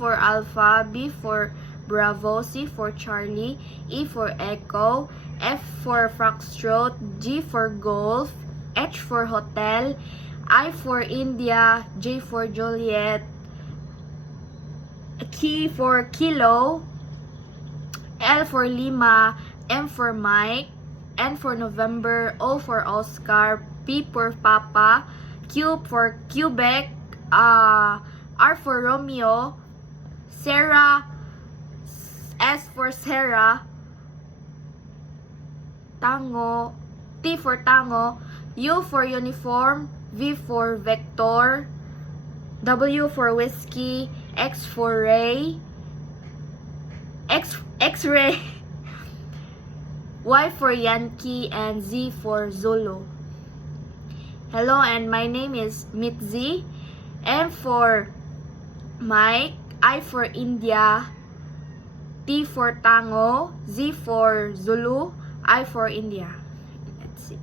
for Alpha, B for Bravo, C for Charlie, E for Echo, F for Foxtrot, G for Golf, H for Hotel, I for India, J for Juliet, K for Kilo, L for Lima, M for Mike, N for November, O for Oscar, P for Papa, Q for Quebec, R for Romeo, Sarah, S for Sarah, Tango, T for Tango, U for Uniform, V for Vector, W for Whiskey, X for Ray, X-ray, Y for Yankee, and Z for Zulu. Hello, and my name is Mitzi. M for Mike, I for India, T for Tango, Z for Zulu, I for India. That's it.